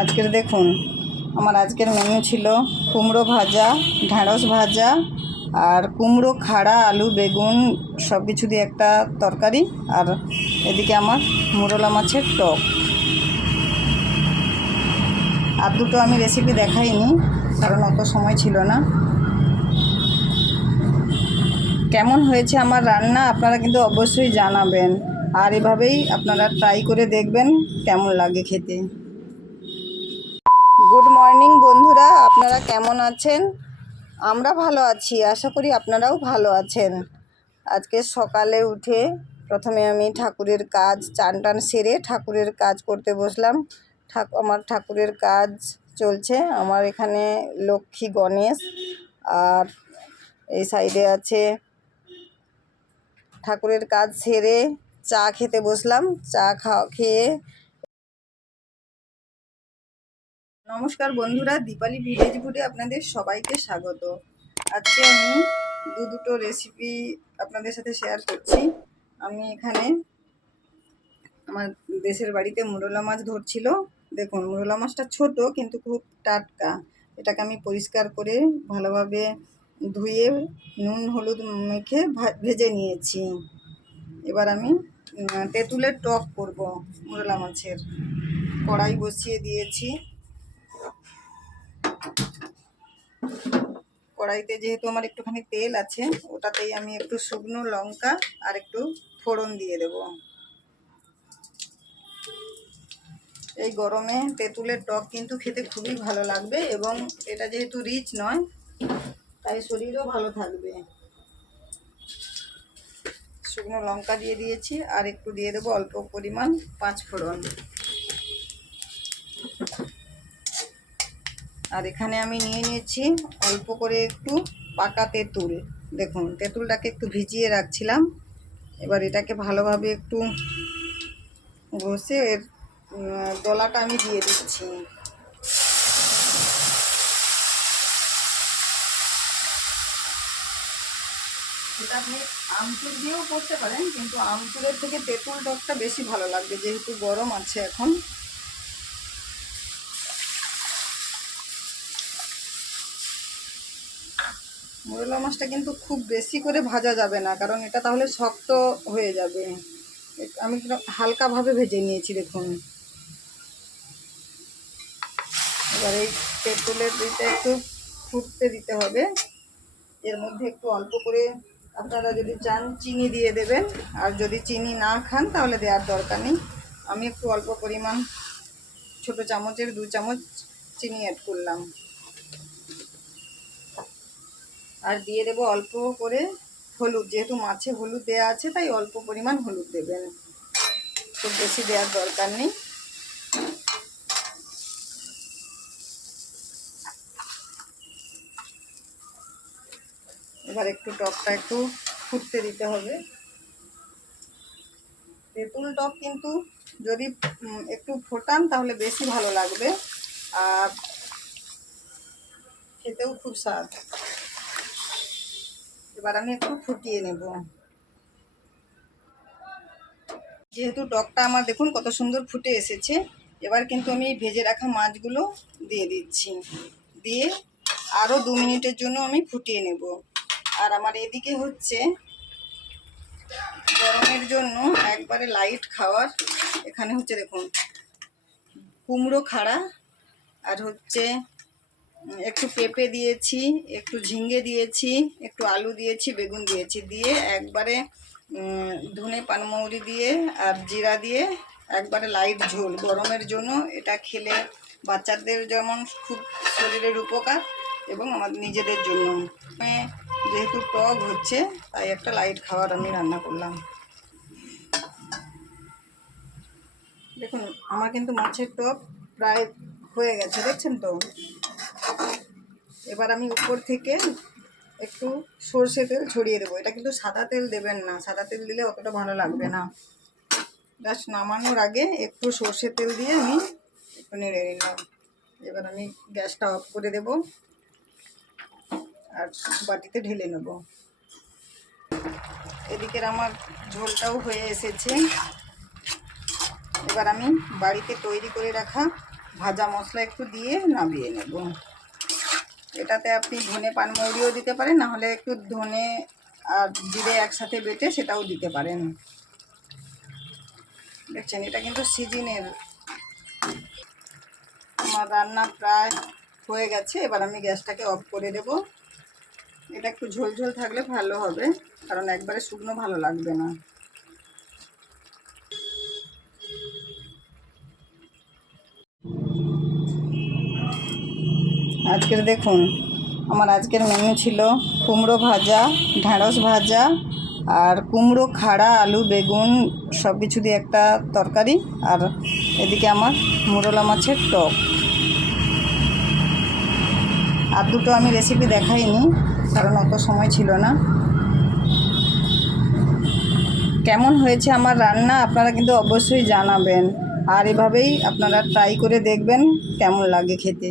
আজকের দেখুন আমার আজকের মেনু ছিল কুমড়ো ভাজা, ঢ্যাঁড়স ভাজা আর কুমড়ো খাড়া, আলু, বেগুন সব কিছু দিয়ে একটা তরকারি, আর এদিকে আমার মোরলা মাছের টক। আর দুটো আমি রেসিপি দেখাইনি কারণ অত সময় ছিল না। কেমন হয়েছে আমার রান্না আপনারা কিন্তু অবশ্যই জানাবেন, আর এভাবেই আপনারা ট্রাই করে দেখবেন কেমন লাগে খেতে। গুড মর্নিং বন্ধুরা, আপনারা কেমন আছেন? আমরা ভালো আছি, আশা করি আপনারাও ভালো আছেন। আজকে সকালে উঠে প্রথমে আমি ঠাকুরের কাজ, চান টান সেরে ঠাকুরের কাজ করতে বসলাম। আমার ঠাকুরের কাজ চলছে। আমার এখানে লক্ষ্মী, গণেশ, আর এই সাইডে আছে। ঠাকুরের কাজ সেরে চা খেতে বসলাম। চা খেয়ে নমস্কার বন্ধুরা, দীপালি ভিলেজ ফুডে আপনাদের সবাইকে স্বাগত। আজকে আমি দুটো রেসিপি আপনাদের সাথে শেয়ার করছি। আমি এখানে আমার দেশের বাড়িতে মোরলা মাছ ধরছিল। দেখুন মোরলা মাছটা ছোট কিন্তু খুব টাটকা। এটাকে আমি পরিষ্কার করে ভালোভাবে ধুয়ে নুন হলুদ মেখে ভেজে নিয়েছি। এবার আমি তেঁতুলের টক করব মোরলা মাছের। কড়াই বসিয়ে দিয়েছি। কড়াইতে যেহেতু আমার একটুখানি তেল আছে, ওটাতেই আমি একটু শুকনো লঙ্কা আর একটু ফোড়ন দিয়ে দেব। এই গরমে তেঁতুলের টক কিন্তু খেতে খুবই ভালো লাগবে, এবং এটা যেহেতু রিচ নয় তাই শরীরও ভালো থাকবে। শুকনো লঙ্কা দিয়ে দিয়েছি, আর একটু দিয়ে দেবো অল্প পরিমাণ পাঁচ ফোড়ন। আর এখানে আমি নিয়ে নিয়েছি অল্প করে একটু পাকা তেঁতুল। দেখুন তেঁতুলটাকে একটু ভিজিয়ে রাখছিলাম। এবার এটাকে ভালোভাবে একটু ঘষে এর দলাটা আমি দিয়ে দিচ্ছি। এটা আপনি আমচুর দিয়েও করতে পারেন, কিন্তু আমচুরের থেকে তেঁতুল টকটা বেশি ভালো লাগবে যেহেতু গরম আছে এখন। মোরলা মাছটা কিন্তু খুব বেশি করে ভাজা যাবে না, কারণ এটা তাহলে শক্ত হয়ে যাবে। আমি হালকাভাবে ভেজে নিয়েছি দেখুন। এবার এই তেঁতুলের দিতে একটু ফুটতে দিতে হবে। এর মধ্যে একটু অল্প করে আপনারা যদি চান চিনি দিয়ে দেবেন, আর যদি চিনি না খান তাহলে দেওয়ার দরকার নেই। আমি একটু অল্প পরিমাণ ছোটো চামচের 2 চামচ চিনি অ্যাড করলাম। আর দিয়ে দেবো অল্প করে হলুদ, যেহেতু মাছে হলুদ দেওয়া আছে তাই অল্প পরিমাণ হলুদ দেবেন, খুব বেশি দেওয়ার দরকার নেই। এবার একটু টকটা একটু ফুটতে দিতে হবে। তেঁতুল টক কিন্তু যদি একটু ফোটান তাহলে বেশি ভালো লাগবে, আর খেতেও খুব স্বাদ। এবার আমি একটু ফুটিয়ে নেব। যেহেতু টকটা আমার দেখুন কত সুন্দর ফুটে এসেছে, এবার কিন্তু আমি ভেজে রাখা মাছগুলো দিয়ে দিচ্ছি। দিয়ে আরও 2 মিনিটের জন্য আমি ফুটিয়ে নেব। আর আমার এদিকে হচ্ছে গরমের জন্য একবারে লাইট খাওয়ার, এখানে হচ্ছে দেখুন কুমড়ো খাড়া, আর হচ্ছে একটু পেঁপে দিয়েছি, একটু ঝিঙে দিয়েছি, একটু আলু দিয়েছি, বেগুন দিয়েছি, দিয়ে একবারে ধনে পানমৌরি দিয়ে আর জিরা দিয়ে একবারে লাইট ঝোল। গরমের জন্য এটা খেলে বাচ্চাদের যেমন খুব শরীরের উপকার, এবং আমাদের নিজেদের জন্য। যেহেতু টক হচ্ছে তাই একটা লাইট খাবার আমি রান্না করলাম। দেখুন আমার কিন্তু মাছের টক প্রায় হয়ে গেছে, দেখছেন তো। এবার আমি উপর থেকে একটু সর্ষে তেল ছড়িয়ে দেবো। এটা কিন্তু সাদা তেল দেবেন না, সাদা তেল দিলে অতটা ভালো লাগবে না। জাস্ট নামানোর আগে একটু সর্ষে তেল দিয়ে আমি একটু নেড়ে নিলাম। এবার আমি গ্যাসটা অফ করে দেব আর বাটিতে ঢেলে নেব। এদিকের আমার ঝোলটাও হয়ে এসেছে। এবার আমি বাড়িতে তৈরি করে রাখা ভাজা মশলা একটু দিয়ে নামিয়ে নেব। এটাতে আপনি ধনে পানমৌরিও দিতে পারেন, না হলে একটু ধনে আর জিরে একসাথে বেটে সেটাও দিতে পারেন। দেখছেন, এটা কিন্তু সিজনের। আমার রান্না প্রায় হয়ে গেছে, এবার আমি গ্যাসটাকে অফ করে দেব। এটা একটু ঝোল ঝোল থাকলে ভালো হবে, কারণ একবারে শুকনো ভালো লাগবে না। আজকের দেখুন, আমার আজকের মেনু ছিল কুমড়ো ভাজা, ঢ্যাঁড়স ভাজা, আর কুমড়ো খাড়া, আলু, বেগুন সব কিছু দিয়ে একটা তরকারি, আর এদিকে আমার মোরলা মাছের টক। আর দুটো আমি রেসিপি দেখাইনি, কারণ অত সময় ছিল না। কেমন হয়েছে আমার রান্না আপনারা কিন্তু অবশ্যই জানাবেন, আর এভাবেই আপনারা ট্রাই করে দেখবেন কেমন লাগে খেতে।